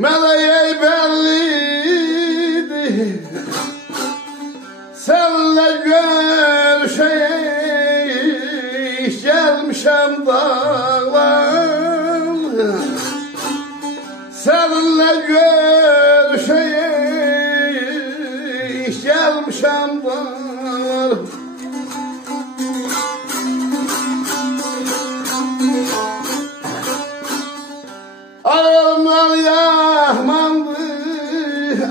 meleği belliydi. Seninle görüşeyim gelmişem dağlar. Seninle görüşeyim gelmişem dağlar. Ayrılman yahmandı,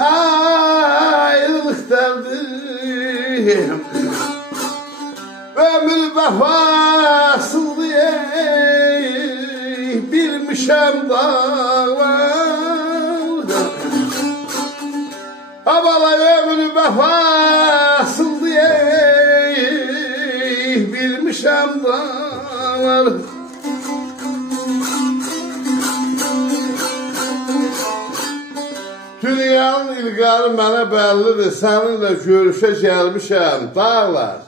ayrılık derdim. Ömür vefasız diye bilmişem dağlar. Abala ömür vefasız diye bilmişem dağlar. Dünyanın ilqarı mənə bəllidir, səninlə görüşə gəlmişəm, dağlar.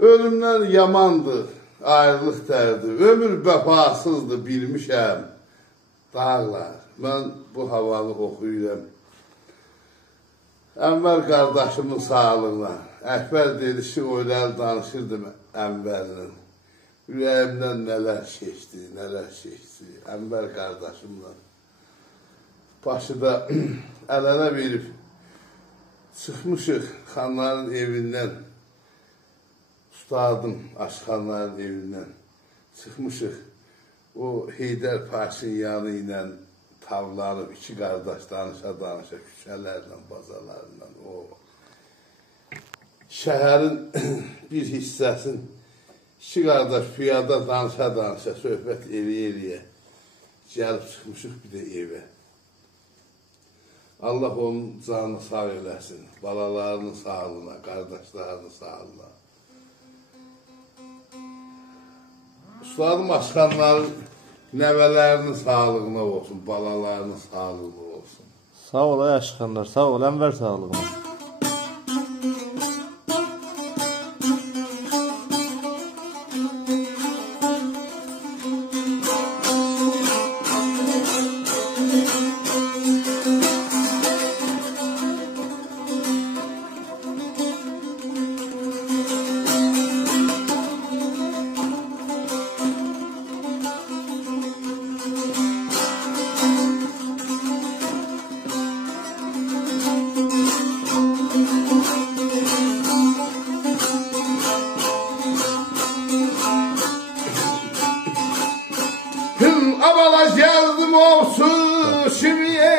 Ölümdən yamandır, ayrılıq dərdi, ömür vəfasızdır, bilmişəm, dağlar. Mən bu havanı oxuyuram. Ənvər qardaşımın sağlığına, Əkbər dedisi oylar danışırdım Ənvərlə. Ürəyimdən nələr keçdi, nələr keçdi, Ənvər qardaşımla. Başıda əl-ələ verib çıxmışıq xanların evindən, ustadım aşxanların evindən çıxmışıq. O Heydər Paşinyanı ilə tavlanıb, iki qardaş danışa-danışa küçələrlə, bazalarla, o şəhərin bir hissəsin iki qardaş piyada danışa-danışa, söhbət eləyə-eləyə gəlib çıxmışıq bir də evə. Allah onun canını sağ eləsin, balalarının sağlığına, qardaşlarının sağlığına. Ustadım aşxanların nəvələrinin sağlığına olsun, balalarının sağlığına olsun. Sağ ol ay aşxanlar, sağ ol, Ənvər sağlığına. Abala geldim olsun şimdiye,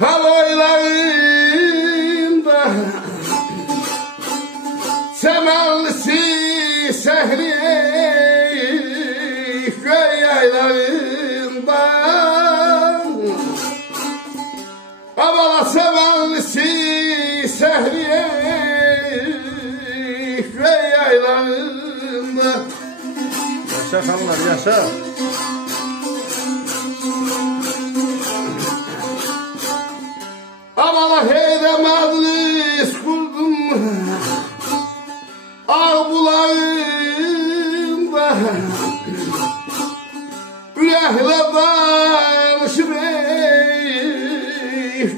halaylarında semerlisi sehriye, köy yaylarında abala semerlisi sehriye, köy yaylarında. Yaşa xanlar, yaşa. Amala heyre meclis kurdum ağbularında, ürəklə danışıb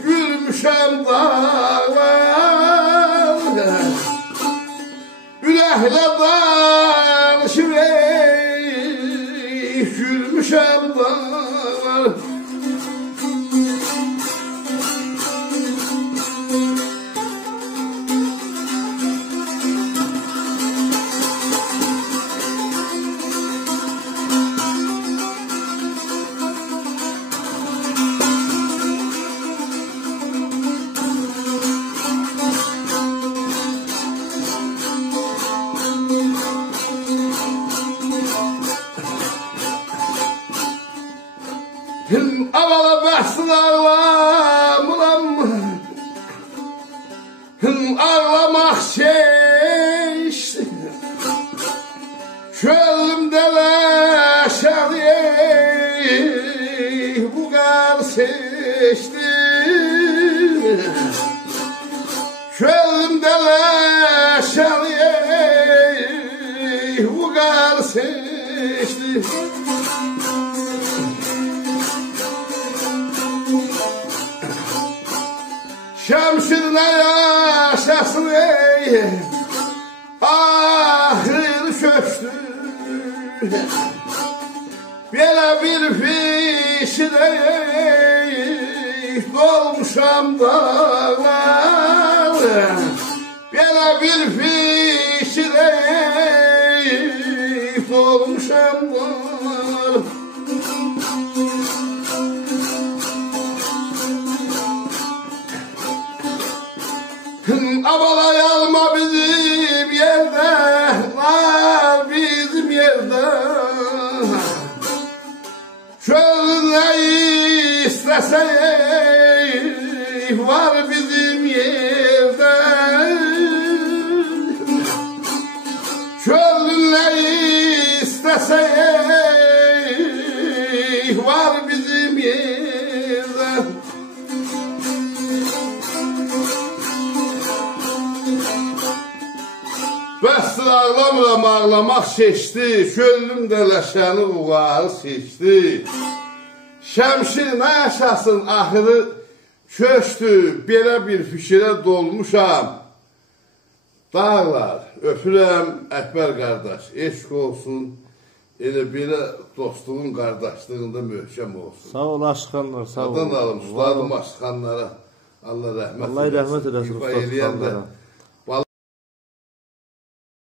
gülmüşəm dağlar. Ürəklə danışıb gülmüşəm dağlar. Avala bəhsin ağlamıram, ağlamaq şeyşdi, könlümdə ləşəli bu qar seçdi. Könlümdə ləşəli bu qar seçdi. Şemşinle yaşasın ey, ahır köştü. Belə bir fişine dolmuşam dağlar. Belə bir fişine dolmuşam dağlar. Abalay alma bizim yerde, var bizim yerde. Çölün ne istese var bizim yerde. Çölün ne istese var bizim yerde. Bəsdir ağlamıram, ağlamaq seçdi, gönlümdə ləşəni uğarı seçdi. Şəmşir nə yaşasın, axırı köşdü, belə bir fikirə dolmuşam. Dağlar, öpürəm Əkbər qardaş, eşq olsun, elə belə dostluğun qardaşlığında möhkəm olsun. Sağ ol aşıqanlar, sağ ol. Adan alım, ustadım aşıqanlara, Allah rəhmət Allah rəhmət eləsin ifa eləyən də ustadlara.